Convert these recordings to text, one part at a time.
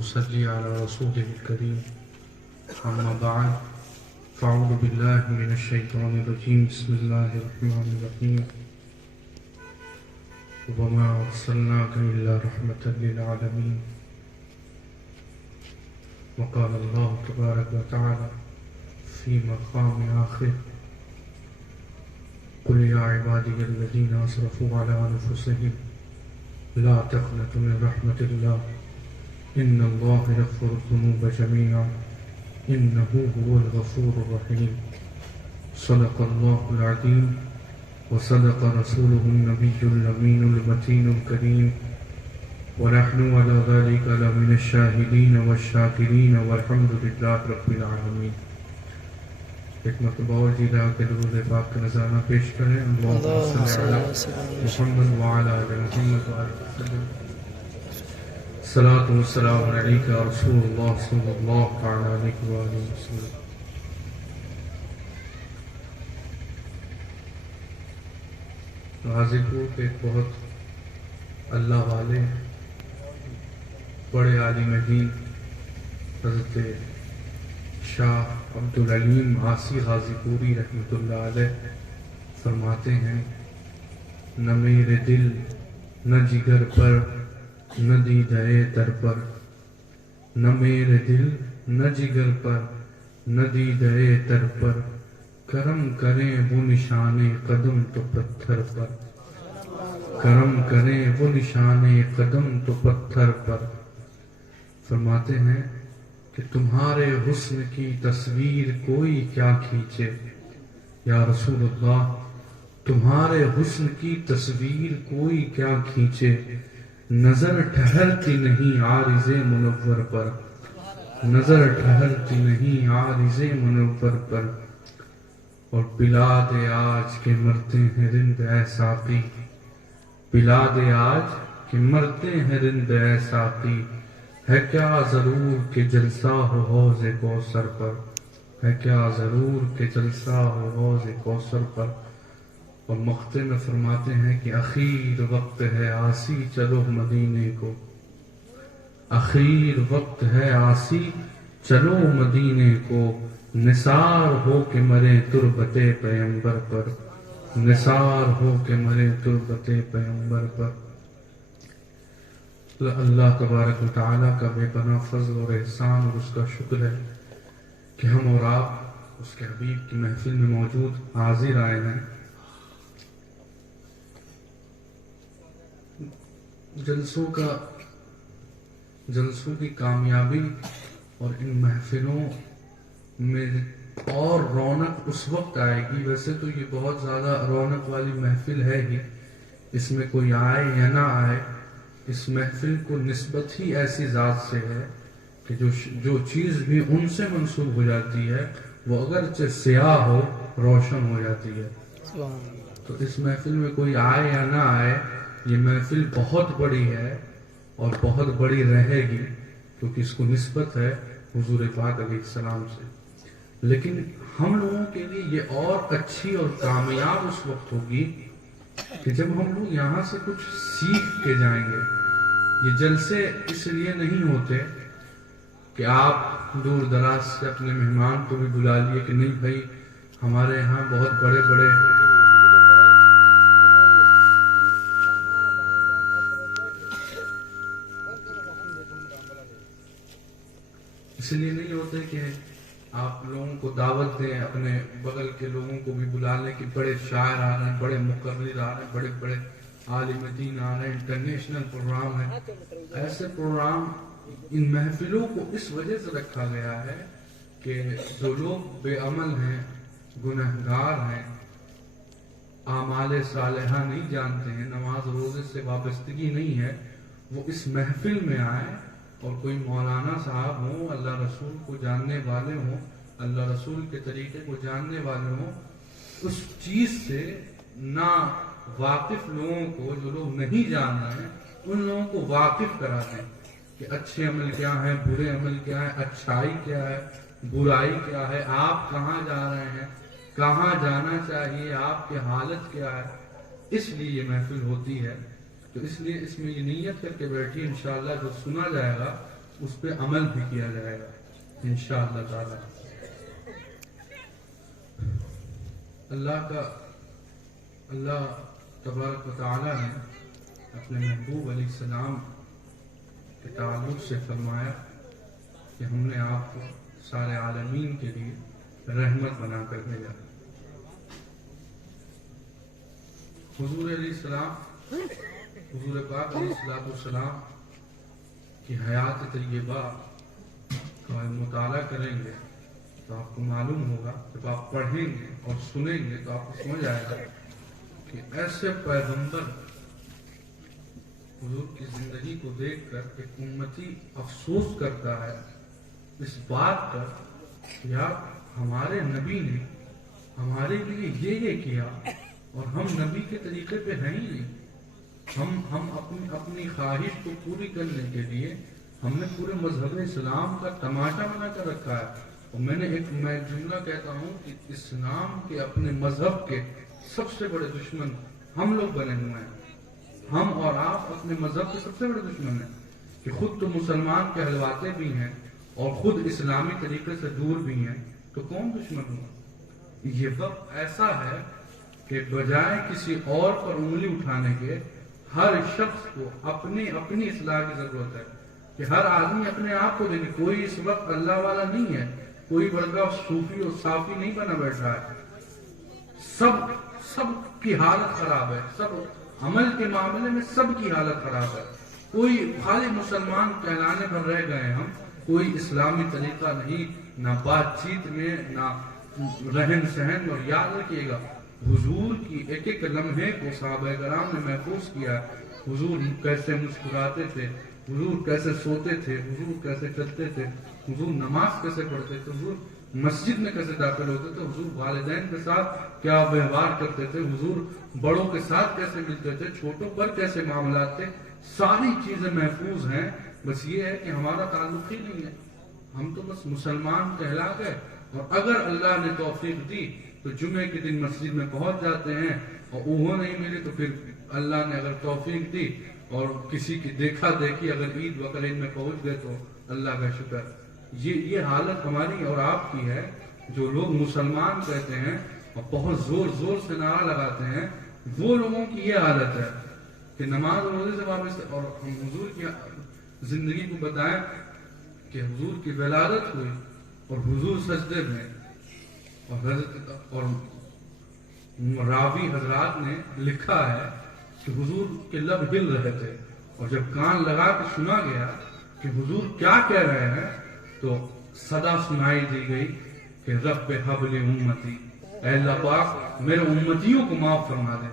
ونصلي على رسوله الكريم أما بعد فأعوذ بالله من الشيطان الرجيم بسم الله الرحمن الرحيم وما أرسلناك إلا رحمة للعالمين وقال الله تبارك وتعالى في مقام آخر قل يا عبادي الذين أسرفوا على أنفسهم لا تقنطوا من رحمة الله إن الله يغفر الذنوب جميعا إنه هو الغفور الرحيم صدق الله العظيم وصدق رسوله النبي الأمين المتين الكريم ونحن على ذلك لمن الشاهدين والشاكرين والحمد لله رب العالمين. ایک مرتبہ اور جیلا کے درود پاک کا نذرانہ پیش کریں. اللہم صلی علی محمد وعلی آل محمد وآلہ وسلم. صلاۃ و سلام علیک یا رسول اللہ صلی اللہ علیہ وآلہ وسلم. غازی پور کے ایک بہت اللہ والے بڑے عالم دین حضرت شاہ عبدالعلیم عاصی غازی پوری رحمۃ اللہ علیہ فرماتے ہیں نہ میرے دل نہ جگر پر نہ دیدہ تر پر نہ میرے دل نہ جگر پر نہ دیدہ تر پر کرم کریں وہ نشان قدم تو پتھر پر کرم کریں وہ نشان قدم تو پتھر پر. فرماتے ہیں کہ تمہارے حسن کی تصویر کوئی کیا کھینچے یا رسول اللہ تمہارے حسن کی تصویر کوئی کیا کھینچے نظر ٹھہرتی نہیں عارض منور پر نظر ٹھہرتی نہیں عارض منور پر. اور بلاد آج کے مرتے ہیں رند اے ساقی بلاد آج کے مرتے ہیں رند اے ساقی ہے کیا ضرور کہ جلسہ ہو حوض کوثر پر ہے کیا ضرور کہ جلسہ ہو حوض کوثر پر. اور مقطع میں فرماتے ہیں کہ اخیر وقت ہے آسی چلو مدینے کو اخیر وقت ہے آسی چلو مدینے کو نثار ہو کہ مرے تربت پیغمبر پر نثار ہو کہ مرے تربت پیغمبر پر. اللہ تبارک و تعالیٰ کا بے پناہ فضل اور احسان اور اس کا شکر ہے کہ ہم اور آپ اس کے حبیب کی محفل میں موجود حاضر آئے ہیں. جلسوں کی کامیابی اور ان محفلوں میں اور رونق اس وقت آئے گی. ویسے تو یہ بہت زیادہ رونق والی محفل ہے ہی, اس میں کوئی آئے یا نہ آئے اس محفل کو نسبت ہی ایسی ذات سے ہے کہ جو چیز بھی ان سے منسوب ہو جاتی ہے وہ اگرچہ سیاہ ہو روشن ہو جاتی ہے. تو اس محفل میں کوئی آئے یا نہ آئے یہ محفل بہت بڑی ہے اور بہت بڑی رہے گی کیونکہ اس کو نسبت ہے حضور پاک علیہ السلام سے. لیکن ہم لوگوں کے لیے یہ اور اچھی اور کامیاب اس وقت ہوگی کہ جب ہم لوگ یہاں سے کچھ سیکھ کے جائیں گے. یہ جلسے اس لیے نہیں ہوتے کہ آپ دور دراز سے اپنے مہمان کو بھی بلا لیے کہ نہیں بھائی ہمارے یہاں بہت بڑے بڑے اس لیے نہیں ہوتے کہ آپ لوگوں کو دعوت دیں اپنے بغل کے لوگوں کو بھی بلا لیں کہ بڑے شاعر آ رہے ہیں بڑے مقرر آ رہے ہیں بڑے بڑے عالم دین آ رہے ہیں انٹرنیشنل پروگرام ہے. ایسے پروگرام ان محفلوں کو اس وجہ سے رکھا گیا ہے کہ جو لوگ بے عمل ہیں گنہگار ہیں اعمال صالحہ نہیں جانتے ہیں نماز روزے سے وابستگی نہیں ہے وہ اس محفل میں آئے اور کوئی مولانا صاحب ہوں اللہ رسول کو جاننے والے ہوں اللہ رسول کے طریقے کو جاننے والے ہوں اس چیز سے نہ واقف لوگوں کو جو لوگ نہیں جان رہے ہیں ان لوگوں کو واقف کرا دیں کہ اچھے عمل کیا ہے برے عمل کیا ہے اچھائی کیا ہے برائی کیا ہے آپ کہاں جا رہے ہیں کہاں جانا چاہیے آپ کی حالت کیا ہے. اس لیے یہ محفل ہوتی ہے تو اس لیے اس میں یہ نیت کر کے بیٹھی انشاءاللہ جو سنا جائے گا اس پہ عمل بھی کیا جائے گا انشاءاللہ تعالی۔ اللہ تبارک و تعالی نے اپنے محبوب علیہ السلام کے تعلق سے فرمایا کہ ہم نے آپ کو سارے عالمین کے لیے رحمت بنا کر بھیجا۔ حضور علیہ السلام، حضور پاک علیہ السلام کی حیات طیبہ کا مطالعہ کریں گے تو آپ کو معلوم ہوگا، جب آپ پڑھیں گے اور سنیں گے تو آپ کو سمجھ آئے گا کہ ایسے پیغمبر حضور کی زندگی کو دیکھ کر ایک امتی افسوس کرتا ہے اس بات پر کہ یار ہمارے نبی نے ہمارے لیے یہ کیا اور ہم نبی کے طریقے پہ ہیں ہی نہیں۔ ہم اپنی خواہش کو پوری کرنے کے لیے ہم نے پورے مذہب اسلام کا تماشا بنا کر رکھا ہے۔ اور میں ایک جملہ کہتا ہوں کہ اسلام کے اپنے مذہب کے سب سے بڑے دشمن ہم لوگ بنے ہوئے ہیں۔ ہم اور آپ اپنے مذہب کے سب سے بڑے دشمن ہیں کہ خود تو مسلمان کہلواتے بھی ہیں اور خود اسلامی طریقے سے دور بھی ہیں، تو کون دشمن ہوا؟ یہ وقت ایسا ہے کہ بجائے کسی اور پر انگلی اٹھانے کے ہر شخص کو اپنی اصلاح کی ضرورت ہے کہ ہر آدمی اپنے آپ کو دیکھے۔ کوئی اس وقت اللہ والا نہیں ہے، کوئی بڑا صوفی اور صافی نہیں بنا بیٹھا ہے۔ سب کی حالت خراب ہے، سب عمل کے معاملے میں سب کی حالت خراب ہے۔ کوئی خالی مسلمان کہلانے پر رہ گئے ہم، کوئی اسلامی طریقہ نہیں، نہ بات چیت میں، نہ رہن سہن میں۔ اور یاد رکھیے گا حضور کی ایک ایک لمحے کو صحابہ کرام نے محفوظ کیا۔ حضور کیسے مسکراتے تھے، حضور کیسے سوتے تھے، حضور کیسے چلتے تھے، حضور نماز کیسے پڑھتے تھے، حضور مسجد میں کیسے داخل ہوتے تھے، حضور والدین کے ساتھ کیا ویوہار کرتے تھے، حضور بڑوں کے ساتھ کیسے ملتے تھے، چھوٹوں پر کیسے معاملات تھے۔ ساری چیزیں محفوظ ہیں، بس یہ ہے کہ ہمارا تعلق ہی نہیں ہے۔ ہم تو بس مسلمان کہلا گئے، اور اگر اللہ نے توفیق دی تو جمعے کے دن مسجد میں پہنچ جاتے ہیں، اور وہ نہیں ملی تو پھر اللہ نے اگر توفیق دی اور کسی کی دیکھا دیکھی اگر عید بقرعید میں پہنچ گئے تو اللہ کا شکر۔ یہ حالت ہماری اور آپ کی ہے۔ جو لوگ مسلمان کہتے ہیں اور بہت زور سے نعرہ لگاتے ہیں، وہ لوگوں کی یہ حالت ہے کہ نماز اور روزے سے وابستہ۔ اور ہم حضور کی زندگی کو بتائیں کہ حضور کی ولادت ہوئی اور حضور سجدے میں، اور راوی حضرات نے لکھا ہے کہ حضور کے لب ہل رہے تھے، اور جب کان لگا کے سنا گیا کہ حضور کیا کہہ رہے ہیں تو صدا سنائی دی گئی کہ رب ہب لی امتی، اے اللہ پاک میرے امتیوں کو معاف فرما دے۔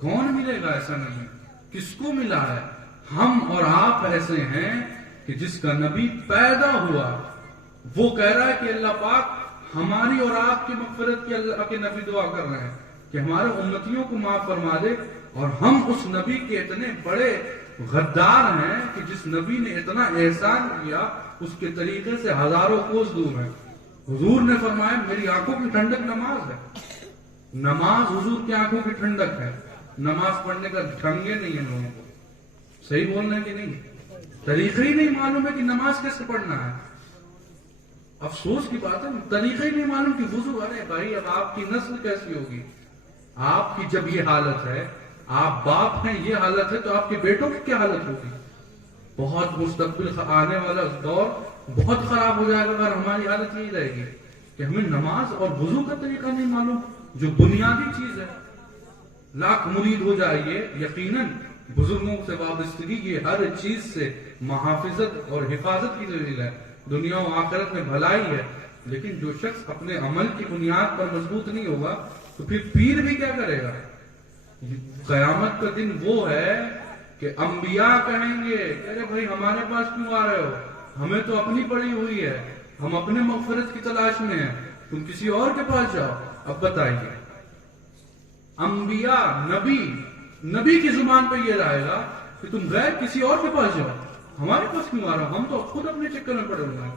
کون ملے گا ایسا نبی؟ کس کو ملا ہے؟ ہم اور آپ ایسے ہیں کہ جس کا نبی پیدا ہوا وہ کہہ رہا ہے کہ اللہ پاک ہماری اور آپ کی مغفرت کی اللہ کے نبی دعا کر رہے ہیں کہ ہمارے امتیوں کو معاف فرما دے۔ اور ہم اس نبی کے اتنے بڑے غدار ہیں کہ جس نبی نے اتنا احسان کیا اس کے طریقے سے ہزاروں کوس دور ہیں۔ حضور نے فرمایا میری آنکھوں کی ٹھنڈک نماز ہے۔ نماز حضور کی آنکھوں کی ٹھنڈک ہے۔ نماز پڑھنے کا ڈھنگ نہیں ہے لوگوں کو، صحیح بولنا ہے کہ نہیں؟ طریقہ ہی نہیں معلوم ہے کہ نماز کیسے پڑھنا ہے۔ افسوس کی بات ہے، طریقہ ہی نہیں معلوم کہ وضو، ارے بھائی اب آپ کی نسل کیسی ہوگی؟ آپ کی جب یہ حالت ہے، آپ باپ ہیں، یہ حالت ہے، تو آپ کے بیٹوں کی کیا حالت ہوگی؟ بہت مستقبل آنے والا دور بہت خراب ہو جائے گا اگر ہماری حالت یہی رہے گی کہ ہمیں نماز اور وضو کا طریقہ نہیں معلوم، جو بنیادی چیز ہے۔ لاکھ مرید ہو جائیے، یقیناً بزرگوں سے وابستگی کی ہر چیز سے محافظت اور حفاظت کی ضرورت ہے، دنیا و آخرت میں بھلائی ہے۔ لیکن جو شخص اپنے عمل کی بنیاد پر مضبوط نہیں ہوگا تو پھر پیر بھی کیا کرے گا؟ قیامت کا دن وہ ہے کہ انبیاء کہیں گے ارے بھائی ہمارے پاس کیوں آ رہے ہو؟ ہمیں تو اپنی پڑی ہوئی ہے، ہم اپنے مغفرت کی تلاش میں ہیں، تم کسی اور کے پاس جاؤ۔ اب بتائیے، انبیاء نبی کی زبان پہ یہ رہے گا کہ تم غیر کسی اور کے پاس جاؤ، ہمارے پاس کیوں آ رہا ہو؟ ہم تو خود اپنے چکر میں پڑے ہوئے ہیں۔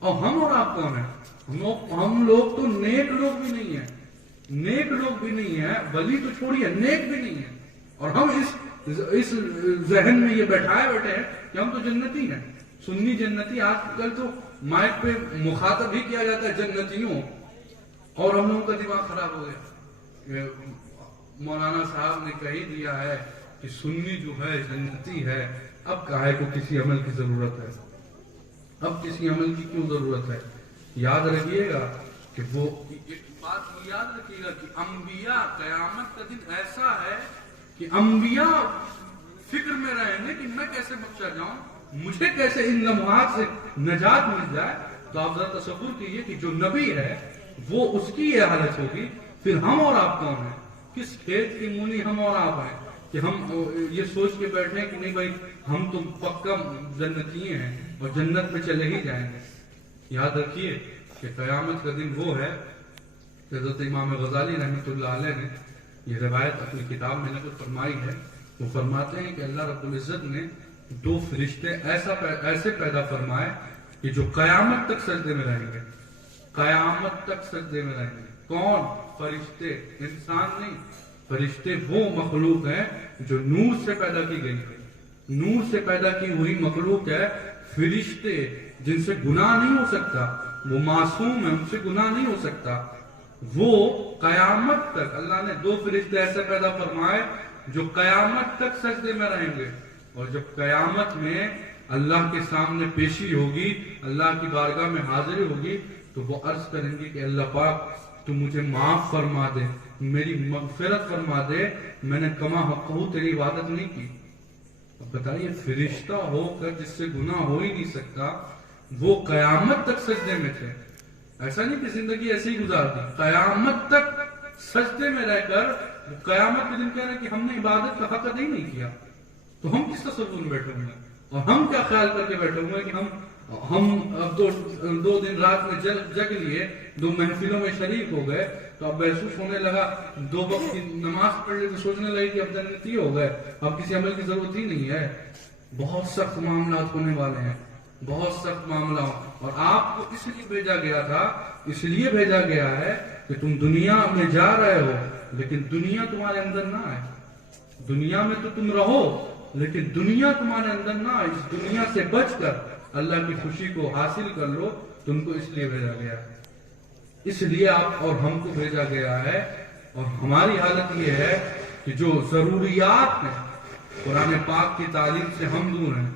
اور ہم اور آپ کون ہیں؟ ہم لوگ تو نیک لوگ بھی نہیں ہیں، نیک لوگ بھی نہیں ہیں، ولی تو چھوڑیے نیک بھی نہیں ہیں، اور ہم اس ذہن میں یہ بیٹھائے بیٹھے ہیں کہ ہم تو جنتی ہیں۔ سنی جنتی آج کل تو مائک پہ مخاطب ہی کیا جاتا ہے جنتیوں، اور ہم لوگوں کا دماغ خراب ہو گیا۔ مولانا صاحب نے کہی دیا ہے کہ سنی جو ہے جنتی ہے، اب کاہے کو کسی عمل کی ضرورت ہے، اب کسی عمل کی کیوں ضرورت ہے؟ یاد رکھیے گا کہ وہ بات یاد رکھیے گا کہ انبیاء، قیامت کا دن ایسا ہے کہ انبیاء فکر میں رہیں گے کہ میں کیسے بخشا جاؤں، مجھے کیسے ان لمحات سے نجات مل جائے۔ تو آپ ذرا تصور کیجئے کہ جو نبی ہے وہ اس کی یہ حالت ہوگی، پھر ہم اور آپ کون ہیں؟ کس کھیت کی مونی ہم اور آپ ہیں کہ ہم یہ سوچ کے بیٹھے کہ نہیں بھائی ہم تو پکا جنتی ہیں اور جنت میں چلے ہی جائیں گے۔ یاد رکھیے کہ قیامت کا دن وہ ہے، حضرت امام غزالی رحمۃ اللہ علیہ نے یہ روایت اپنی کتاب میں نقل فرمائی ہے۔ وہ فرماتے ہیں کہ اللہ رب العزت نے دو فرشتے ایسے پیدا فرمائے کہ جو قیامت تک سجدے میں رہیں گے، قیامت تک سجدے میں رہیں گے۔ کون؟ فرشتے، انسان نہیں۔ فرشتے وہ مخلوق ہیں جو نور سے پیدا کی گئی ہے، نور سے پیدا کی ہوئی مخلوق ہے۔ فرشتے جن سے گناہ نہیں ہو سکتا، وہ معصوم ہیں، ان سے گناہ نہیں ہو سکتا، وہ قیامت تک اللہ نے دو فرشتے ایسے پیدا فرمائے جو قیامت تک سجدے میں رہیں گے۔ اور جب قیامت میں اللہ کے سامنے پیشی ہوگی، اللہ کی بارگاہ میں حاضری ہوگی، تو وہ عرض کریں گے کہ اللہ پاک تو مجھے معاف فرما دے، میری مغفرت فرما دے، میں نے کما حقہ تیری عبادت نہیں کی۔ اب بتائیے، فرشتہ ہو کر جس سے گناہ ہو ہی نہیں سکتا، وہ قیامت تک سجدے میں تھے۔ ایسا نہیں کہ زندگی ایسے ہی گزار دی، قیامت تک سجدے میں رہ کر قیامت کے دن کہہ رہے ہیں کہ ہم نے عبادت کا حق ادا ہی نہیں کیا۔ تو ہم کس تصور میں بیٹھے ہوئے ہیں اور ہم کیا خیال کر کے بیٹھے ہوئے ہیں کہ ہم اب دو دن رات میں جگ لیے، دو محفلوں میں شریک ہو گئے، تو اب محسوس ہونے لگا، دو وقت کی نماز پڑھ لی تو سوچنے لگے کہ اب جنتی ہو گئے، اب کسی عمل کی ضرورت ہی نہیں ہے۔ بہت سخت معاملات ہونے والے ہیں، بہت سخت معاملات، اور آپ کو اس لیے بھیجا گیا تھا، اس لیے بھیجا گیا ہے کہ تم دنیا میں جا رہے ہو لیکن دنیا تمہارے اندر نہ آئے۔ دنیا میں تو تم رہو لیکن دنیا تمہارے اندر نہ آئے، اس دنیا سے بچ کر اللہ کی خوشی کو حاصل کر لو۔ تم کو اس لیے بھیجا گیا ہے، اس لیے آپ اور ہم کو بھیجا گیا ہے۔ اور ہماری حالت یہ ہے کہ جو ضروریات ہیں، قرآن پاک کی تعلیم سے ہم دور ہیں،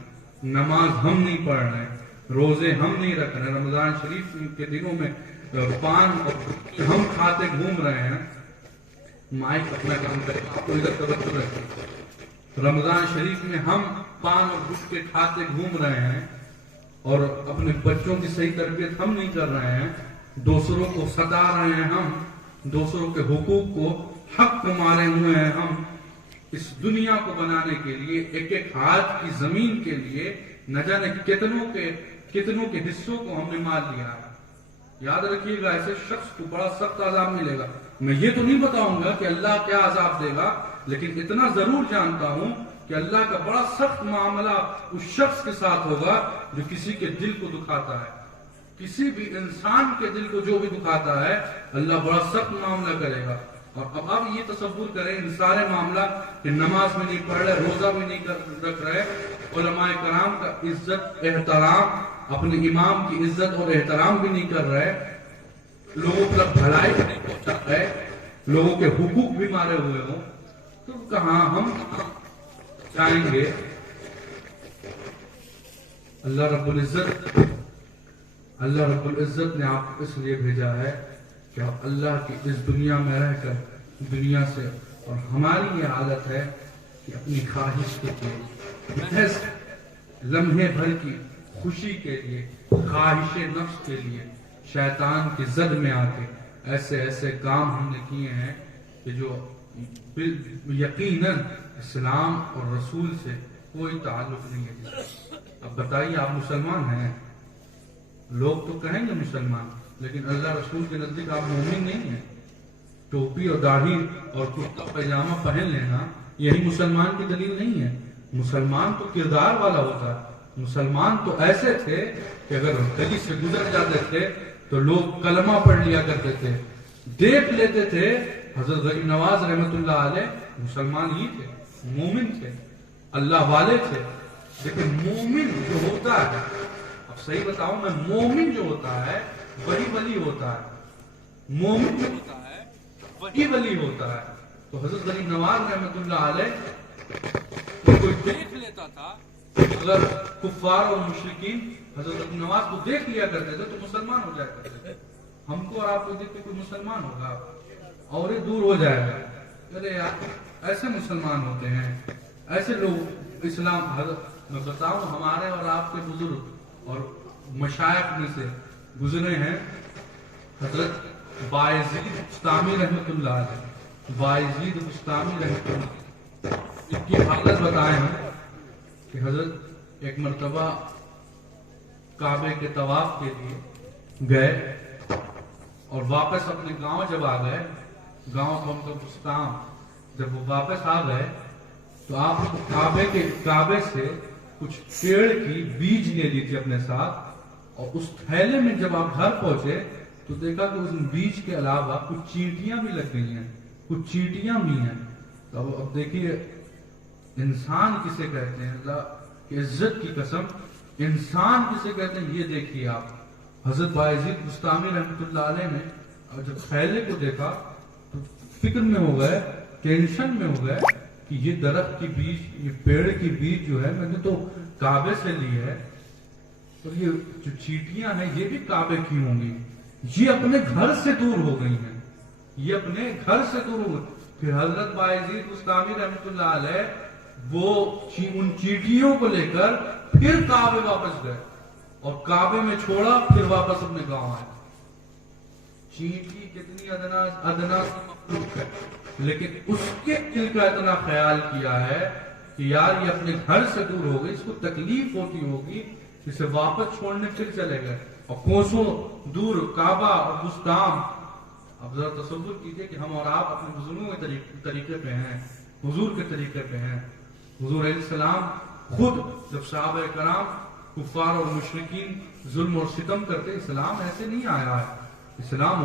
نماز ہم نہیں پڑھ رہے ہیں، روزے ہم نہیں رکھ رہے ہیں، رمضان شریف کے دنوں میں پان ہم کھاتے گھوم رہے ہیں۔ مائک اپنا کام کرے، آپ کو ادھر توجہ رکھیں۔ رمضان شریف میں ہم پان اور گٹکے کھاتے گھوم رہے ہیں اور اپنے بچوں کی صحیح تربیت ہم نہیں کر رہے ہیں، دوسروں کو ستا رہے ہیں، ہم دوسروں کے حقوق کو حق کو مارے ہوئے ہیں۔ ہم اس دنیا کو بنانے کے لیے، ایک ایک ہاتھ کی زمین کے لیے نہ جانے کتنوں کے حصوں کو ہم نے مار لیا ہے۔ یاد رکھیے گا، ایسے شخص کو بڑا سخت عذاب ملے گا۔ میں یہ تو نہیں بتاؤں گا کہ اللہ کیا عذاب دے گا، لیکن اتنا ضرور جانتا ہوں کہ اللہ کا بڑا سخت معاملہ اس شخص کے ساتھ ہوگا جو کسی کے دل کو دکھاتا ہے، کسی بھی انسان کے دل کو جو بھی دکھاتا ہے، اللہ بڑا سخت معاملہ کرے گا۔ اور اب یہ تصور کریں، ان سارے معاملہ کہ نماز میں نہیں پڑھ رہے، روزہ بھی نہیں رکھ رہے، علماء کرام کا عزت احترام، اپنے امام کی عزت اور احترام بھی نہیں کر رہے، لوگوں پر بھلائی بھی نہیں پہنچا رہے، لوگوں کے حقوق بھی مارے ہوئے ہوں، تو کہاں ہم جائیں گے؟ اللہ رب العزت نے آپ کو اس لیے بھیجا ہے کہ آپ اللہ کی اس دنیا میں رہ کر دنیا سے، اور ہماری یہ عادت ہے کہ اپنی خواہش کے لیے، محض لمحے بھر کی خوشی کے لیے، خواہش نفس کے لیے شیطان کی زد میں آ کے ایسے کام ہم نے کیے ہیں کہ جو یقیناً اسلام اور رسول سے کوئی تعلق نہیں ہے۔ اب بتائیے، آپ مسلمان ہیں، لوگ تو کہیں گے مسلمان، لیکن اللہ رسول کے نزدیک آپ مومن نہیں ہیں۔ ٹوپی اور داڑھی اور کرتا پائجامہ پہن لینا یہی مسلمان کی دلیل نہیں ہے۔ مسلمان تو کردار والا ہوتا ہے۔ مسلمان تو ایسے تھے کہ اگر گلی سے گزر جاتے تھے تو لوگ کلمہ پڑھ لیا کرتے تھے، دیکھ لیتے تھے۔ حضرت غریب نواز رحمۃ اللہ علیہ مسلمان ہی تھے، مومن تھے، اللہ والے تھے، لیکن مومن جو ہوتا ہے، اب صحیح بتاؤں میں، مومن جو ہوتا ہے وہی ولی ہوتا ہے، مومن جو ہوتا ہے وہی ولی ہوتا ہے۔ تو حضرت غریب نواز رحمۃ اللہ علیہ کوئی دیکھ لیتا تھا، اگر کفار اور مشرکین حضرت غریب نواز کو دیکھ لیا کرتے تھے تو مسلمان ہو جایا کرتے تھے۔ ہم کو اور آپ کو دیکھ کے کوئی مسلمان ہوگا اور یہ دور ہو جائے گا، ارے یار ایسے مسلمان ہوتے ہیں، ایسے لوگ اسلام۔ حضرت میں بتاؤں، ہمارے اور آپ کے بزرگ اور مشائخ میں سے گزرے ہیں حضرت بایزید بستامی رحمۃ اللہ علیہ، بایزید بستامی رحمۃ اللہ، ان کی حالت بتائے ہیں کہ حضرت ایک مرتبہ کعبے کے طواف کے لیے گئے اور واپس اپنے گاؤں جب آ گئے، گاؤں کو ہم کا بستان، جب وہ واپس آ گئے تو آپ کعبے سے کچھ پیڑ کی بیج لے لی تھی اپنے ساتھ، اور اس تھیلے میں جب آپ گھر پہنچے تو دیکھا کہ اس بیج کے علاوہ کچھ چینٹیاں بھی لگ گئی ہیں، کچھ چینٹیاں بھی ہیں۔ تو اب دیکھیے انسان کسے کہتے ہیں، اللہ کی عزت کی قسم، انسان کسے کہتے ہیں یہ دیکھیے آپ۔ حضرت بایزید بستامی رحمۃ اللہ علیہ نے جب تھیلے کو دیکھا تو فکر میں ہو گئے، ٹینشن میں ہو گئے کہ یہ درخت کی بیج، یہ پیڑ کی بیج جو ہے میں نے تو کعبے سے لی ہے، اور یہ جو چیٹیاں ہیں یہ بھی کعبے کی ہوں گی، یہ اپنے گھر سے دور ہو گئی ہیں، یہ اپنے گھر سے دور ہو گئی۔ پھر حضرت بایزید بستامی رحمۃ اللہ علیہ وہ ان چیٹیوں کو لے کر پھر کعبے واپس گئے اور کعبے میں چھوڑا، پھر واپس اپنے گاؤں آئے۔ چینٹی کتنی ادنا مخلوق ہے، لیکن اس کے دل کا اتنا خیال کیا ہے کہ یار یہ اپنے گھر سے دور ہو گئی، اس کو تکلیف ہوتی ہوگی، اسے واپس چھوڑنے پھر چلے گئے اور کوسوں دور کعبہ اور بستان۔ اب ذرا تصور کیجئے کہ ہم اور آپ اپنے بزرگوں کے طریقے پہ ہیں، حضور کے طریقے پہ ہیں۔ حضور علیہ السلام خود جب صحابہ کرام کفار اور مشرکین ظلم اور ستم کرتے، اسلام ایسے نہیں آیا ہے، اسلام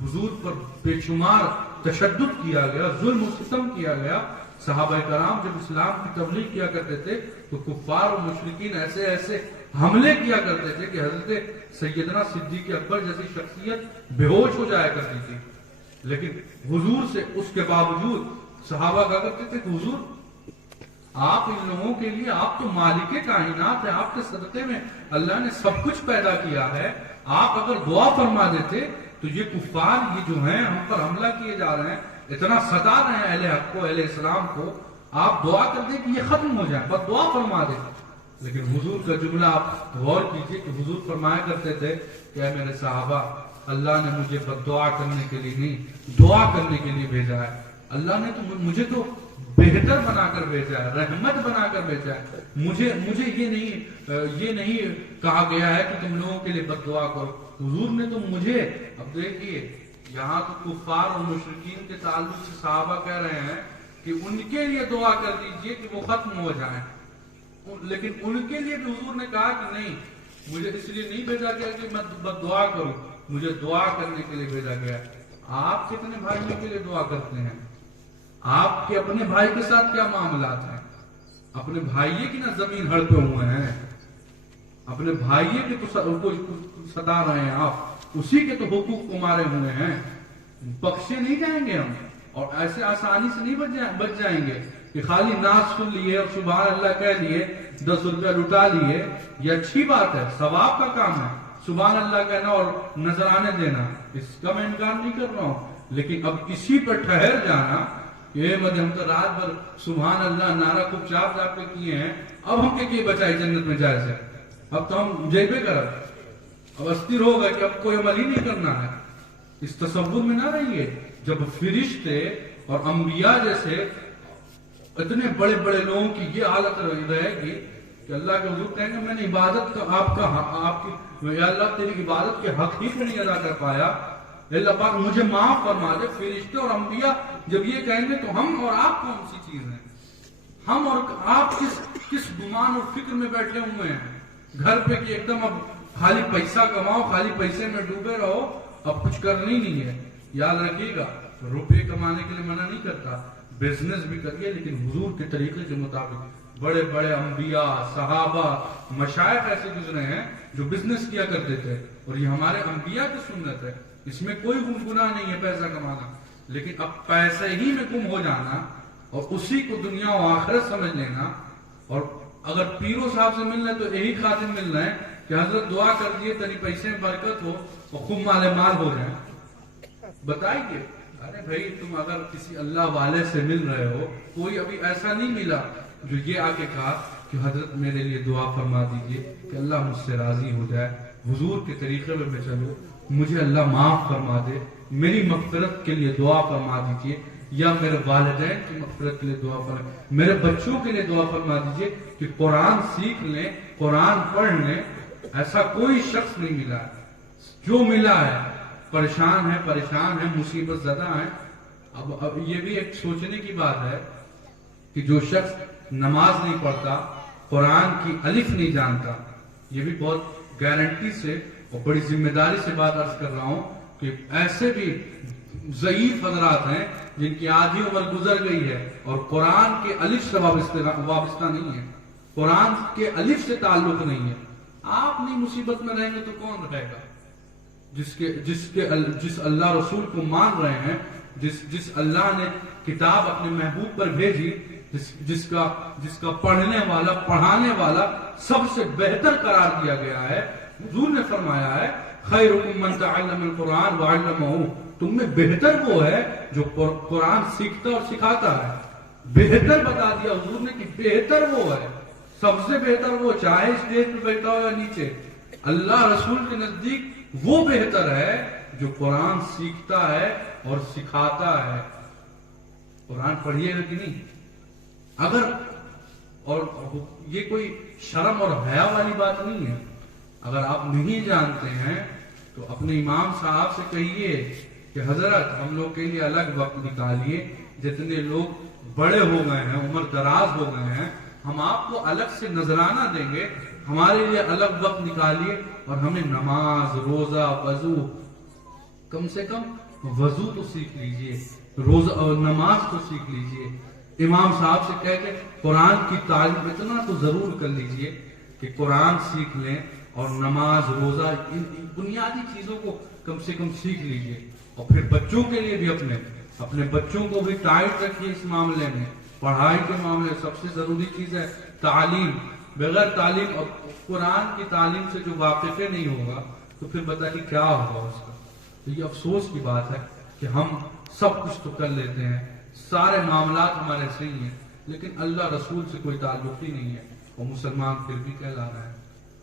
حضور پر بے شمار تشدد کیا گیا، ظلم و ستم کیا گیا۔ صحابہ کرام جب اسلام کی تبلیغ کیا کرتے تھے تو کفار اور مشرکین ایسے حملے کیا کرتے تھے کہ حضرت سیدنا صدیق اکبر جیسی شخصیت بے ہوش ہو جایا کرتی تھی، لیکن حضور سے اس کے باوجود صحابہ کہا کرتے تھے کہ حضور آپ ان لوگوں کے لیے، آپ تو مالک کائنات ہیں، آپ کے صدقے میں اللہ نے سب کچھ پیدا کیا ہے، آپ اگر دعا فرما دیتے تو یہ کفار یہ جو ہیں ہم پر حملہ کیے جا رہے ہیں، اتنا ستا رہے ہیں اہل حق کو، اہل اسلام کو، آپ دعا کر دیں کہ یہ ختم ہو جائے، بس دعا فرما دیں۔ لیکن حضور کا جملہ آپ غور کیجئے کہ حضور فرمایا کرتے تھے کہ اے میرے صحابہ، اللہ نے مجھے بد دعا کرنے کے لیے نہیں، دعا کرنے کے لیے بھیجا ہے، اللہ نے تو مجھے تو بہتر بنا کر بھیجا ہے، رحمت بنا کر بھیجا ہے، مجھے یہ نہیں کہا گیا ہے کہ تم لوگوں کے لیے بد دعا کرو۔ حضور نے تو مجھے، اب دیکھیے یہاں تو کفار اور مشرکین کے تعلق سے صحابہ کہہ رہے ہیں کہ ان کے لیے دعا کر دیجئے کہ وہ ختم ہو جائیں، لیکن ان کے لیے بھی حضور نے کہا کہ نہیں، مجھے اس لیے نہیں بھیجا گیا کہ میں بد دعا کروں، مجھے دعا کرنے کے لیے بھیجا گیا۔ آپ کتنے بھائیوں کے لیے دعا کرتے ہیں؟ آپ کے اپنے بھائی کے ساتھ کیا معاملات ہیں؟ اپنے بھائیے کی نہ زمین ہڑپے ہوئے ہیں، اپنے بھائیے کے تو ستا رہے ہیں آپ، اسی کے تو حقوق کو مارے ہوئے ہیں، بخشے نہیں جائیں گے ہم، اور ایسے آسانی سے نہیں بچ جائیں گے کہ خالی ناز سن لیے اور سبحان اللہ کہہ لیے، 10 روپیہ لٹا لیے، یہ اچھی بات ہے، ثواب کا کام ہے سبحان اللہ کہنا اور نذرانے دینا، اس کا میں انکار نہیں کر رہا ہوں، لیکن اب اسی پر ٹھہر جانا کہ ہم تو رات بھر سبحان اللہ نعرہ خوب چاپ کے کیے ہیں، اب ہم کے بچائی جنت میں جائے سے، اب تو ہم جیبے کر اب استر ہو گئے کہ اب کوئی عمل ہی نہیں کرنا ہے۔ اس تصور میں نہ رہیے، جب فرشتے اور انبیاء جیسے اتنے بڑے بڑے لوگوں کی یہ حالت رہے گی کہ اللہ کے حضور کہیں گے میں نے عبادت کا آپ کی یا اللہ تیری عبادت کے حق ہی نہیں ادا کر پایا، اللہ پاک مجھے معاف فرما دے۔ فرشتے اور انبیاء جب یہ کہیں گے تو ہم اور آپ کون سی چیز ہیں؟ ہم اور آپ کس گمان اور فکر میں بیٹھے ہوئے ہیں گھر پہ کہ ایک دم اب خالی پیسہ کماؤ، خالی پیسے میں ڈوبے رہو، اب کچھ کرنا ہی نہیں ہے۔ یاد رکھیے گا، روپے کمانے کے لیے منع نہیں کرتا، بزنس بھی کریے لیکن حضور کے طریقے کے مطابق، بڑے بڑے انبیاء، صحابہ، مشائخ ایسے گزرے ہیں جو بزنس کیا کرتے تھے، اور یہ ہمارے انبیاء کی سنت ہے، اس میں کوئی گناہ نہیں ہے پیسہ کمانا. لیکن اب پیسے ہی میں گم ہو جانا اور اسی کو دنیا و آخرت سمجھ لینا، اور اگر پیرو صاحب سے ملنا ہے تو یہی خاطر ملنا ہے کہ حضرت دعا کر دیے تیری پیسے میں برکت ہو اور خوب مال مال ہو جائے. بتائیے، ارے بھائی تم اگر کسی اللہ والے سے مل رہے ہو، کوئی ابھی ایسا نہیں ملا جو یہ آ کے کہا کہ حضرت میرے لیے دعا فرما دیجئے کہ اللہ مجھ سے راضی ہو جائے، حضور کے طریقے میں چلو، مجھے اللہ معاف فرما دے، میری مغفرت کے لیے دعا فرما دیجئے، یا میرے والدین کی مغفرت کے لیے دعا فرما، میرے بچوں کے لیے دعا فرما دیجئے کہ قرآن سیکھ لیں، قرآن پڑھ لیں. ایسا کوئی شخص نہیں ملا ہے. جو ملا ہے پریشان ہے، مصیبت زدہ ہے. اب یہ بھی ایک سوچنے کی بات ہے کہ جو شخص نماز نہیں پڑھتا، قرآن کی الف نہیں جانتا، یہ بھی بہت گارنٹی سے اور بڑی ذمہ داری سے بات عرض کر رہا ہوں کہ ایسے بھی ضعیف حضرات ہیں جن کی آدھی عمر گزر گئی ہے اور قرآن کے الف سے وابستہ نہیں ہے، قرآن کے الف سے تعلق نہیں ہے. آپ نہیں مصیبت میں رہیں گے تو کون رہے گا؟ جس اللہ رسول کو مان رہے ہیں، جس اللہ نے کتاب اپنے محبوب پر بھیجی، جس کا پڑھنے والا پڑھانے والا سب سے بہتر قرار دیا گیا ہے. حضور نے فرمایا ہے خیرکم من تعلم القرآن وعلمہ، تم میں بہتر وہ ہے جو قرآن سیکھتا اور سکھاتا ہے. بہتر بتا دیا حضور نے کہ بہتر وہ ہے، سب سے بہتر وہ، چاہے اسٹیج پہ بیٹھا ہو یا نیچے، اللہ رسول کے نزدیک وہ بہتر ہے جو قرآن سیکھتا ہے اور سکھاتا ہے. قرآن پڑھیے گا کہ نہیں؟ اور یہ کوئی شرم اور حیا والی بات نہیں ہے. اگر آپ نہیں جانتے ہیں تو اپنے امام صاحب سے کہیے کہ حضرت ہم لوگ کے لیے الگ وقت نکالیے، جتنے لوگ بڑے ہو گئے ہیں، عمر دراز ہو گئے ہیں، ہم آپ کو الگ سے نذرانہ دیں گے، ہمارے لیے الگ وقت نکالیے اور ہمیں نماز، روزہ، وضو، کم سے کم وضو تو سیکھ لیجئے، روزہ اور نماز تو سیکھ لیجئے. امام صاحب سے کہہ کے قرآن کی تعلیم اتنا تو ضرور کر لیجئے کہ قرآن سیکھ لیں اور نماز، روزہ، ان بنیادی چیزوں کو کم سے کم سیکھ لیجئے. اور پھر بچوں کے لیے بھی اپنے بچوں کو بھی ٹائٹ رکھیے اس معاملے میں. پڑھائی کے معاملے سب سے ضروری چیز ہے تعلیم. بغیر تعلیم اور قرآن کی تعلیم سے جو واقف نہیں ہوگا تو پھر بتائیے کیا ہوگا اس کا. تو یہ افسوس کی بات ہے کہ ہم سب کچھ تو کر لیتے ہیں، سارے معاملات ہمارے صحیح ہیں، لیکن اللہ رسول سے کوئی تعلق ہی نہیں ہے، اور مسلمان پھر بھی کہلا رہا ہے.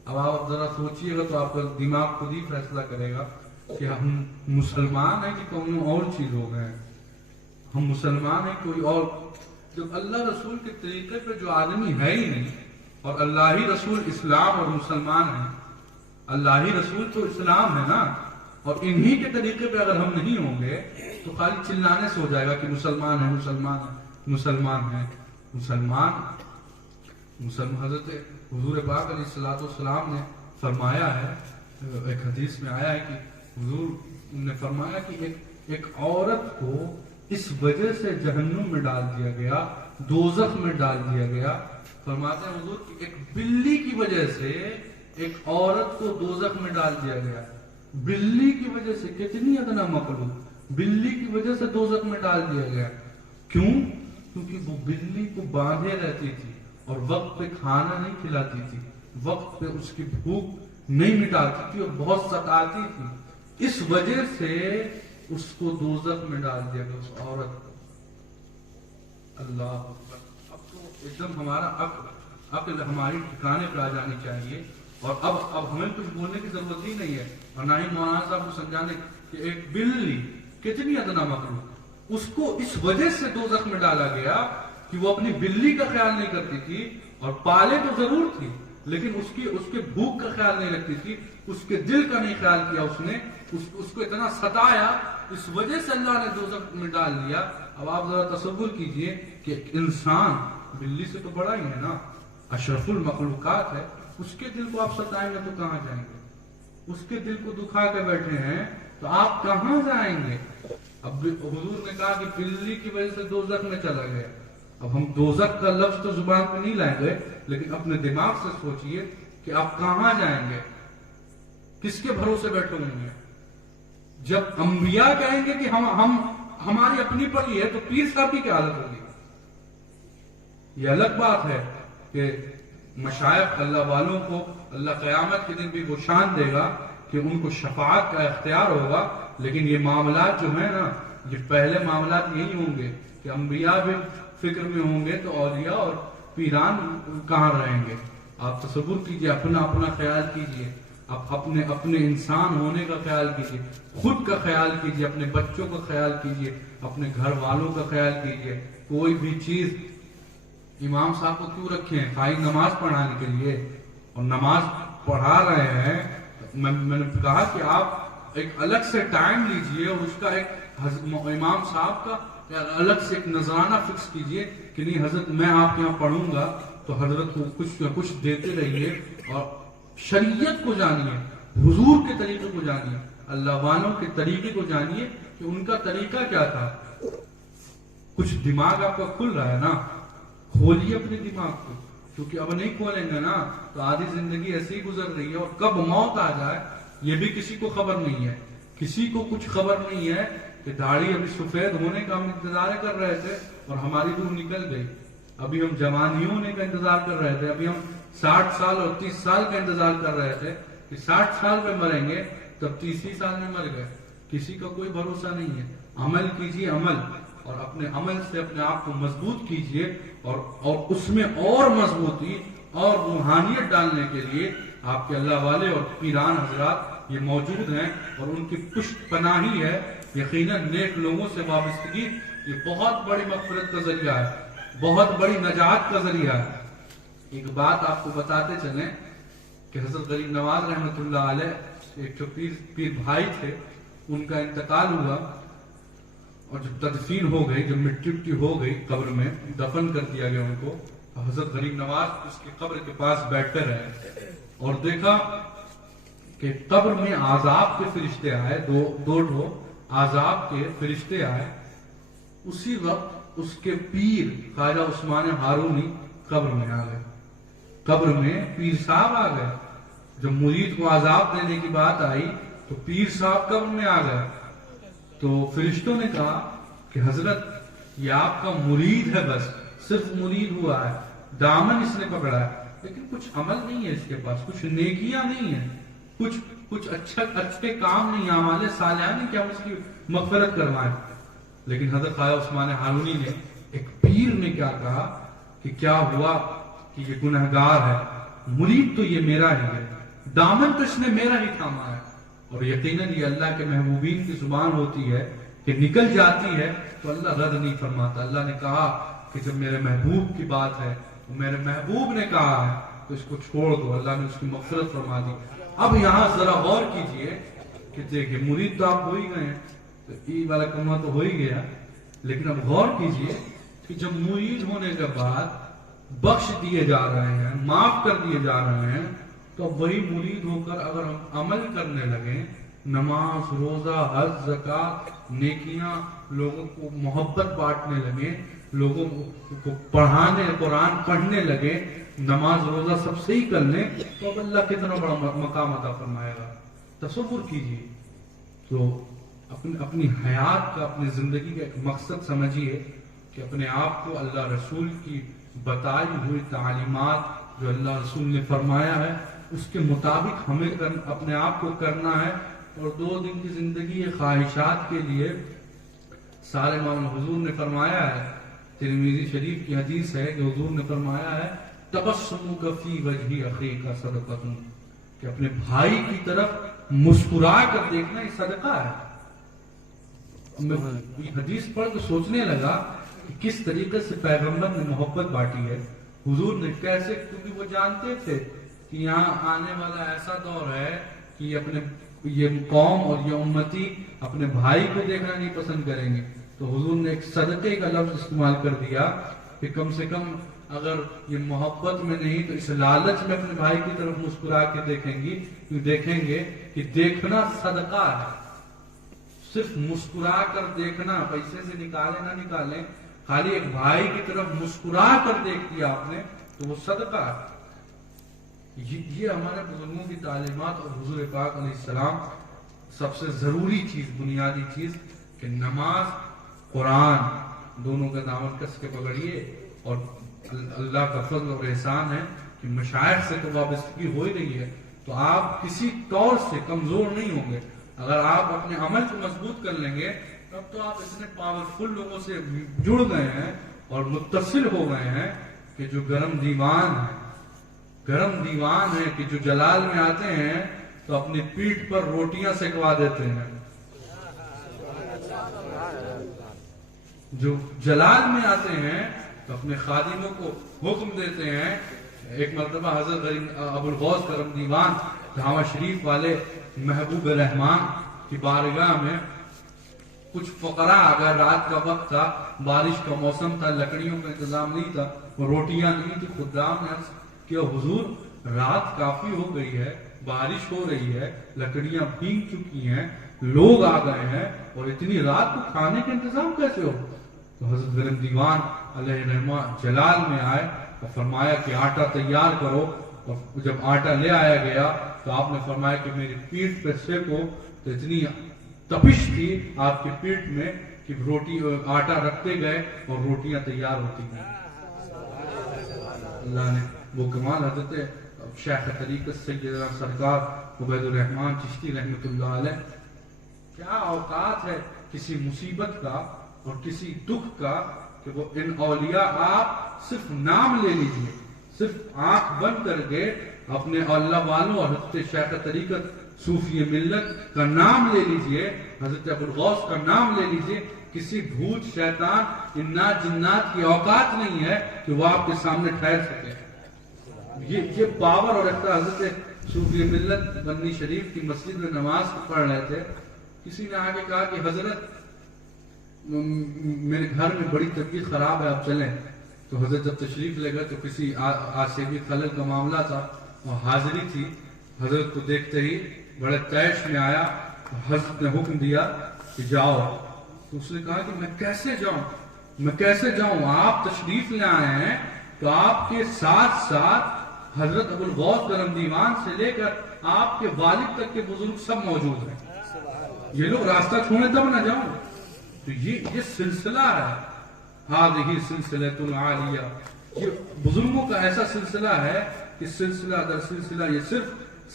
اب آپ ذرا سوچئے گا تو آپ کا دماغ خود ہی فیصلہ کرے گا کہ ہم مسلمان ہیں کہ کوئی اور چیز ہو گئے ہیں. ہم مسلمان ہیں کوئی اور. جب اللہ رسول کے طریقے پہ جو آدمی ہے ہی نہیں، اور اللہ ہی رسول اسلام اور مسلمان ہیں، اللہ ہی رسول تو اسلام ہے نا، اور انہی کے طریقے پہ اگر ہم نہیں ہوں گے تو خالی چلانے سے ہو جائے گا کہ مسلمان ہیں، مسلمان ہیں، مسلمان ہیں. مسلمان حضرت حضور پاک علیہ الصلوۃ والسلام نے فرمایا ہے، ایک حدیث میں آیا ہے کہ حضور نے فرمایا کہ ایک عورت کو اس وجہ سے جہنم میں ڈال دیا گیا، دوزخ میں ڈال دیا گیا. فرماتے ہیں حضور کہ ایک بلی کی وجہ سے ایک عورت کو دوزخ میں ڈال دیا گیا. بلی کی وجہ سے، کتنی ادنا مخلوق، بلی کی وجہ سے دوزخ میں ڈال دیا گیا. کیوں؟ کیونکہ وہ بلی کو باندھے رہتی تھی اور وقت پہ کھانا نہیں کھلاتی تھی، وقت پہ اس کی بھوک نہیں مٹاتی تھی اور بہت ستاتی تھی. اس وجہ سے اس کو دوزخ میں ڈال دیا گیا، اس عورت کو. اللہ اکبر. اب تو ایک دم ہمارا عقل ہماری ٹھکانے پہ آ جانی چاہیے، اور اب ہمیں کچھ بولنے کی ضرورت ہی نہیں ہے، اور نہ ہی مولانا صاحب کو سمجھانے کہ ایک بلی کتنی ادنا مخلوق، اس کو اس وجہ سے دوزخ میں ڈالا گیا کہ وہ اپنی بلی کا خیال نہیں کرتی تھی، اور پالے تو ضرور تھی لیکن اس کے بھوک کا خیال نہیں رکھتی تھی، اس کے دل کا نہیں خیال کیا، اس کو اتنا ستایا، اس وجہ سے اللہ نے دوزخ میں ڈال دیا. اب آپ ذرا تصور کیجئے کہ انسان بلی سے تو بڑا ہی ہے نا، اشرف المخلوقات ہے، اس کے دل کو آپ ستائیں گے تو کہاں جائیں گے؟ اس کے دل کو دکھا کے بیٹھے ہیں تو آپ کہاں جائیں گے؟ اب حضور نے کہا کہ بلی کی وجہ سے دوزخ میں چلا گیا، اب ہم دوزخ کا لفظ تو زبان پہ نہیں لائیں گے، لیکن اپنے دماغ سے سوچئے کہ آپ کہاں جائیں گے، کس کے بھروسے بیٹھے ہوں گے؟ جب انبیاء کہیں گے کہ ہماری اپنی پڑی ہے، تو پیر صاحب کی کیا حالت ہوگی؟ یہ الگ بات ہے کہ مشائخ اللہ والوں کو اللہ قیامت کے دن بھی وہ شان دے گا کہ ان کو شفاعت کا اختیار ہوگا، لیکن یہ معاملات جو ہیں نا، یہ پہلے معاملات یہی ہوں گے کہ انبیاء بھی فکر میں ہوں گے، تو اولیاء اور پیران کہاں رہیں گے؟ آپ تصور کیجئے، اپنا اپنا خیال کیجئے، آپ اپنے انسان ہونے کا خیال کیجئے، خود کا خیال کیجئے، اپنے بچوں کا خیال کیجئے، اپنے گھر والوں کا خیال کیجئے۔ کوئی بھی چیز امام صاحب کو کیوں رکھے ہیں؟ خالی نماز پڑھانے کے لیے، اور نماز پڑھا رہے ہیں، میں نے کہا کہ آپ ایک الگ سے ٹائم لیجئے اور اس کا ایک امام صاحب کا الگ سے ایک نذرانہ فکس کیجئے کہ نہیں حضرت میں آپ کے یہاں پڑھوں گا تو حضرت کو کچھ نہ کچھ دیتے رہیے، اور شریعت کو جانیے، حضور کے طریقے کو جانیے، اللہ والوں کے طریقے کو جانیے کہ ان کا طریقہ کیا تھا۔ کچھ دماغ آپ کا کھل رہا ہے نا، کھولیے اپنے دماغ کو، کیونکہ اب نہیں کھولیں گے نا تو آدھی زندگی ایسی ہی گزر رہی ہے، اور کب موت آ جائے یہ بھی کسی کو خبر نہیں ہے۔ کسی کو کچھ خبر نہیں ہے کہ داڑھی ابھی سفید ہونے کا ہم انتظار کر رہے تھے اور ہماری روح نکل گئی، ابھی ہم جوانی ہونے کا انتظار کر رہے تھے، ابھی ہم 60 سال اور 30 سال کا انتظار کر رہے تھے کہ 60 سال میں مریں گے، تب 30 سال میں مر گئے۔ کسی کا کوئی بھروسہ نہیں ہے۔ عمل کیجئے، عمل، اور اپنے عمل سے اپنے آپ کو مضبوط کیجئے، اور اس میں اور مضبوطی اور روحانیت ڈالنے کے لیے آپ کے اللہ والے اور پیران حضرات یہ موجود ہیں، اور ان کی پشت پناہی ہے یقیناً نیک لوگوں سے وابستگی۔ یہ بہت بڑی مغفرت کا ذریعہ ہے، بہت بڑی نجات کا ذریعہ ہے۔ ایک بات آپ کو بتاتے چلیں کہ حضرت غریب نواز رحمۃ اللہ علیہ ایک جو پیر بھائی تھے، ان کا انتقال ہوا، اور جب تدفین ہو گئی، جب مٹی ہو گئی، قبر میں دفن کر دیا گیا ان کو، حضرت غریب نواز اس کی قبر کے پاس بیٹھے رہے اور دیکھا کہ قبر میں عذاب کے فرشتے آئے، دو عذاب کے فرشتے آئے۔ اسی وقت اس کے پیر خواجہ عثمان ہارونی قبر میں آ گئے، قبر میں پیر صاحب آ گئے۔ جب مرید کو عذاب دینے کی بات آئی تو پیر صاحب قبر میں آ گئے، تو فرشتوں نے کہا کہ حضرت یہ آپ کا مرید ہے، بس صرف مرید ہوا ہے، دامن اس نے پکڑا ہے، لیکن کچھ عمل نہیں ہے اس کے پاس، کچھ نیکیاں نہیں ہیں، کچھ اچھے کام نہیں، اعمال صالحہ نہیں کہ ہم اس کی مغفرت کروائیں۔ لیکن حضرت خواجہ عثمان ہارونی نے، ایک پیر نے کیا کہا کہ کیا ہوا کہ یہ گنہگار ہے، مرید تو یہ میرا ہی ہے، دامن تو اس نے میرا ہی تھاما ہے۔ اور یقیناً یہ اللہ کے محبوبین کی زبان ہوتی ہے کہ نکل جاتی ہے تو اللہ رد نہیں فرماتا۔ اللہ نے کہا کہ جب میرے محبوب کی بات ہے، میرے محبوب نے کہا ہے تو اس کو چھوڑ دو، اللہ نے اس کی مغفرت فرما دی۔ اب یہاں ذرا غور کیجئے کہ دیکھیں مرید تو آپ ہو ہی گئے ہیں، تو ای والا کلمہ تو ہو ہی گیا، لیکن اب غور کیجئے کہ جب مرید ہونے کے بعد بخش دیے جا رہے ہیں، معاف کر دیے جا رہے ہیں، تو وہی مرید ہو کر اگر ہم عمل کرنے لگیں، نماز، روزہ، حج، زکوٰۃ، نیکیاں، لوگوں کو محبت بانٹنے لگیں، لوگوں کو پڑھانے، قرآن پڑھنے لگے، نماز روزہ سب صحیح کر لیں، تو اب اللہ کتنا بڑا مقام عطا فرمائے گا۔ تصور کیجیے۔ تو اپنی حیات کا، اپنی زندگی کا ایک مقصد سمجھیے کہ اپنے آپ کو اللہ رسول کی بتائی ہوئی تعلیمات جو اللہ رسول نے فرمایا ہے اس کے مطابق ہمیں اپنے آپ کو کرنا ہے، اور 2 دن کی زندگی خواہشات کے لیے سارے مولانا حضور نے فرمایا ہے، ترمذی شریف کی حدیث ہے کہ حضور نے فرمایا ہے تبسمک فی وجہ اخیک صدقہ، کہ اپنے بھائی کی طرف مسکرا کر دیکھنا یہ صدقہ ہے۔ میں یہ حدیث پڑھ کے سوچنے لگا کہ کس طریقے سے پیغمبر نے محبت بانٹی ہے، حضور نے کیسے، کیونکہ وہ جانتے تھے کہ یہاں آنے والا ایسا دور ہے کہ یہ قوم اور یہ امتی اپنے بھائی کو دیکھنا نہیں پسند کریں گے، تو حضور نے ایک صدقے کا لفظ استعمال کر دیا کہ کم سے کم اگر یہ محبت میں نہیں تو اس لالچ میں اپنے بھائی کی طرف مسکرا کے دیکھیں گے کہ دیکھنا صدقہ ہے۔ صرف مسکرا کر دیکھنا، پیسے سے نکالیں نہ نکالیں، خالی ایک بھائی کی طرف مسکرا کر دیکھ دیا آپ نے تو وہ صدقہ ہے۔ یہ ہمارے بزرگوں کی تعلیمات اور حضور پاک علیہ السلام سب سے ضروری چیز، بنیادی چیز کہ نماز قرآن دونوں کا دامن کس کے پکڑیے۔ اور اللہ کا فضل اور احسان ہے کہ مشائخ سے تو وابستگی ہو ہی رہی ہے، تو آپ کسی طور سے کمزور نہیں ہوں گے۔ اگر آپ اپنے عمل کو مضبوط کر لیں گے تب تو آپ اتنے پاورفل لوگوں سے جڑ گئے ہیں اور متصل ہو گئے ہیں کہ جو گرم دیوان ہے کہ جو جلال میں آتے ہیں تو اپنی پیٹھ پر روٹیاں سکوا دیتے ہیں۔ جو جلال میں آتے ہیں تو اپنے خادموں کو حکم دیتے ہیں۔ ایک مرتبہ حضرت ابو الغوث کرم دیوان جامع شریف والے محبوب رحمان کی بارگاہ میں کچھ فقراء، اگر رات کا وقت تھا، بارش کا موسم تھا، لکڑیوں کا انتظام نہیں تھا، روٹیاں نہیں تھی، خدام نے عرض کیا حضور رات کافی ہو گئی ہے، بارش ہو رہی ہے، لکڑیاں بھیگ چکی ہیں، لوگ آ گئے ہیں اور اتنی رات کو کھانے کا انتظام کیسے ہو؟ تو حضرت گرم دیوان علیہ رحمہ جلال میں آئے اور فرمایا کہ آٹا تیار کرو، اور جب آٹا لے آیا گیا تو آپ نے فرمایا کہ میری پیٹھ پہ سیکو، تو اتنی تپش تھی آپ کی پیٹھ میں کہ روٹی آٹا رکھتے گئے اور روٹیاں تیار ہوتی گئیں۔ اللہ نے وہ کمال حضرت شیخ طریقت سیدنا سرکار عبید الرحمن چشتی رحمۃ اللہ علیہ، کیا اوقات ہے کسی مصیبت کا اور کسی دکھ کا کہ وہ ان اولیاء آپ صرف نام لے لیجئے، صرف آنکھ بند کر کے اپنے اللہ والوں اور حضرت شیخ طریقت صوفی ملت کا نام لے لیجئے، حضرت ابو الغوث کا نام لے لیجئے، کسی بھوت شیطان انات جنات کی اوقات نہیں ہے کہ وہ آپ کے سامنے ٹھہر سکے۔ یہ پاور اور اختیار حضرت صوفی ملت بنی شریف کی مسجد میں نماز پڑھ رہے تھے، کسی نے آگے کہا کہ حضرت میرے گھر میں بڑی طبیعت خراب ہے، آپ چلیں۔ تو حضرت جب تشریف لے گئے تو کسی آسیبی خلل کا معاملہ تھا اور حاضری تھی، حضرت کو دیکھتے ہی بڑے تیش میں آیا، حضرت نے حکم دیا کہ جاؤ۔ تو اس نے کہا کہ میں کیسے جاؤں، آپ تشریف لے آئے ہیں تو آپ کے ساتھ ساتھ حضرت ابو الغوث کرم دیوان سے لے کر آپ کے والد تک کے بزرگ سب موجود ہیں، یہ لوگ راستہ چھوڑے تب نہ جاؤں۔ تو یہ سلسلہ ہے، ہذہ سلسلۃ العالیہ، یہ بزرگوں کا ایسا سلسلہ ہے کہ سلسلہ در سلسلہ، یہ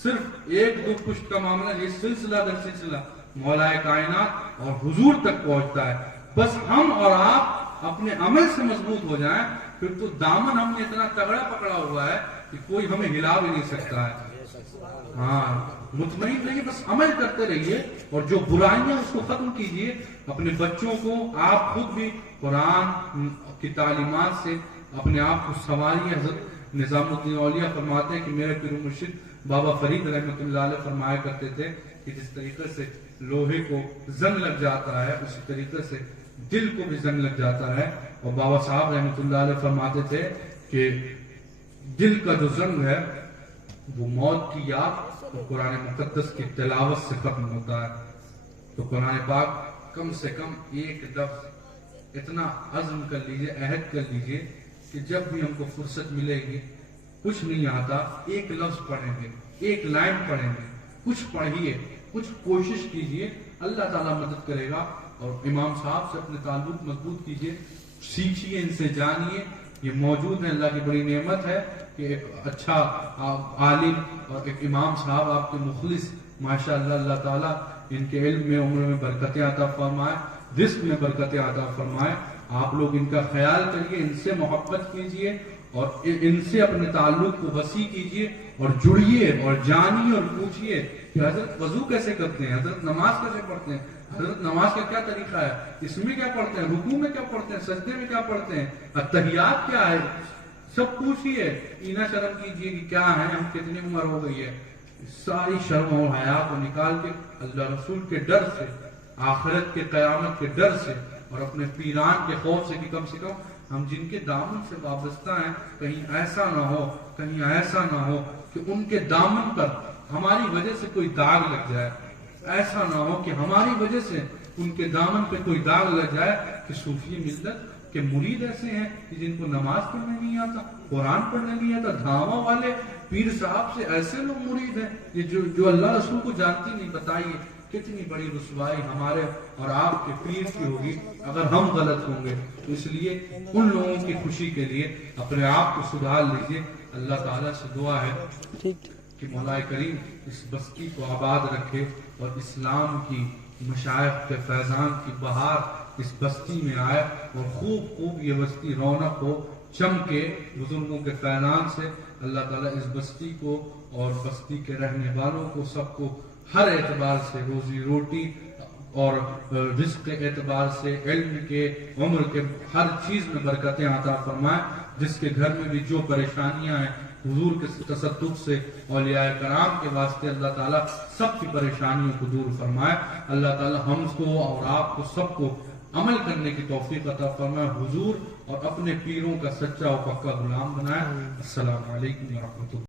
صرف ایک دو پشت کا معاملہ، یہ سلسلہ در سلسلہ مولا کائنات اور حضور تک پہنچتا ہے۔ بس ہم اور آپ اپنے عمل سے مضبوط ہو جائیں، پھر تو دامن ہم نے اتنا تگڑا پکڑا ہوا ہے کہ کوئی ہمیں ہلا بھی نہیں سکتا ہے۔ ہاں، مطمئن رہیے، بس عمل کرتے رہیے اور جو برائیاں اس کو ختم کیجیے۔ اپنے بچوں کو، آپ خود بھی قرآن کی تعلیمات سے اپنے آپ کو سنواریے۔ حضرت نظام الدین اولیاء فرماتے ہیں کہ میرے پیر و مرشد بابا فرید رحمۃ اللہ علیہ فرمایا کرتے تھے کہ جس طریقے سے لوہے کو زنگ لگ جاتا ہے اسی طریقے سے دل کو بھی زنگ لگ جاتا ہے، اور بابا صاحب رحمۃ اللہ علیہ فرماتے تھے کہ دل کا جو زنگ ہے وہ موت کی یاد اور قرآن مقدس کی تلاوت سے ختم ہوتا ہے۔ تو قرآن پاک کم سے کم ایک لفظ اتنا عزم کر لیجئے، عہد کر لیجئے کہ جب بھی ہم کو فرصت ملے گی، کچھ نہیں آتا، ایک لفظ پڑھیں گے، ایک لائن پڑھیں گے، کچھ پڑھیے، کچھ کوشش کیجئے، اللہ تعالیٰ مدد کرے گا۔ اور امام صاحب سے اپنے تعلق مضبوط کیجئے، سیکھیے، ان سے جانیے، یہ موجود ہے، اللہ کی بڑی نعمت ہے کہ ایک اچھا عالم اور ایک امام صاحب آپ کے مخلص، ماشاءاللہ، اللہ تعالیٰ ان کے علم میں، عمر میں برکتیں عطا فرمائے، رزق میں برکتیں عطا فرمائے۔ آپ لوگ ان کا خیال کریے، ان سے محبت کیجئے اور ان سے اپنے تعلق کو وسیع کیجئے اور جڑیے اور جانیے اور پوچھئے کہ حضرت وضو کیسے کرتے ہیں، حضرت نماز کیسے پڑھتے ہیں، حضرت نماز کا کیا طریقہ ہے، اس میں کیا پڑھتے ہیں، رکوع میں کیا پڑھتے ہیں، سجدے میں کیا پڑھتے ہیں، التحیات کیا ہے، سب پوچھئے، اینا شرم کیجئے کہ کیا ہے، ہم کتنی عمر ہو گئی ہے، ساری شرم اور حیا کو نکال کے اللہ رسول کے ڈر سے، آخرت کے قیامت کے ڈر سے اور اپنے پیران کے خوف سے کہ کم سے کم ہم جن کے دامن سے وابستہ ہیں کہیں ایسا نہ ہو کہ ان کے دامن پر ہماری وجہ سے کوئی داغ لگ جائے، ایسا نہ ہو کہ ہماری وجہ سے ان کے دامن پہ کوئی داغ لگ جائے کہ صوفی ملت کہ مرید ایسے ہیں کہ جن کو نماز پڑھنے نہیں آتا، قرآن پڑھنے نہیں آتا، دھاما والے پیر صاحب سے ایسے لوگ مرید ہیں یہ جو اللہ رسول کو جانتی نہیں. بتائیے کتنی بڑی رسوائی ہمارے اور آپ کے پیر کی ہوگی اگر ہم غلط ہوں گے. تو اس لیے ان لوگوں کی خوشی کے لیے اپنے آپ کو سدھار لیجیے. اللہ تعالیٰ سے دعا ہے کہ مولا کریم اس بستی کو آباد رکھے اور اسلام کی مشائخ کے فیضان کی بہار اس بستی میں آئے اور خوب یہ بستی رونق ہو، چمکے بزرگوں کے فیضان سے. اللہ تعالیٰ اس بستی کو اور بستی کے رہنے والوں کو سب کو ہر اعتبار سے روزی روٹی اور رزق کے اعتبار سے، علم کے، عمر کے، ہر چیز میں برکتیں عطا فرمائے. جس کے گھر میں بھی جو پریشانیاں ہیں حضور کے تصدق سے اولیاء کرام کے واسطے اللہ تعالیٰ سب کی پریشانیوں کو دور فرمائے. اللہ تعالیٰ ہم کو اور آپ کو سب کو عمل کرنے کی توفیق عطا فرمائے، حضور اور اپنے پیروں کا سچا و پکا غلام بنائے. السلام علیکم ورحمۃ اللہ.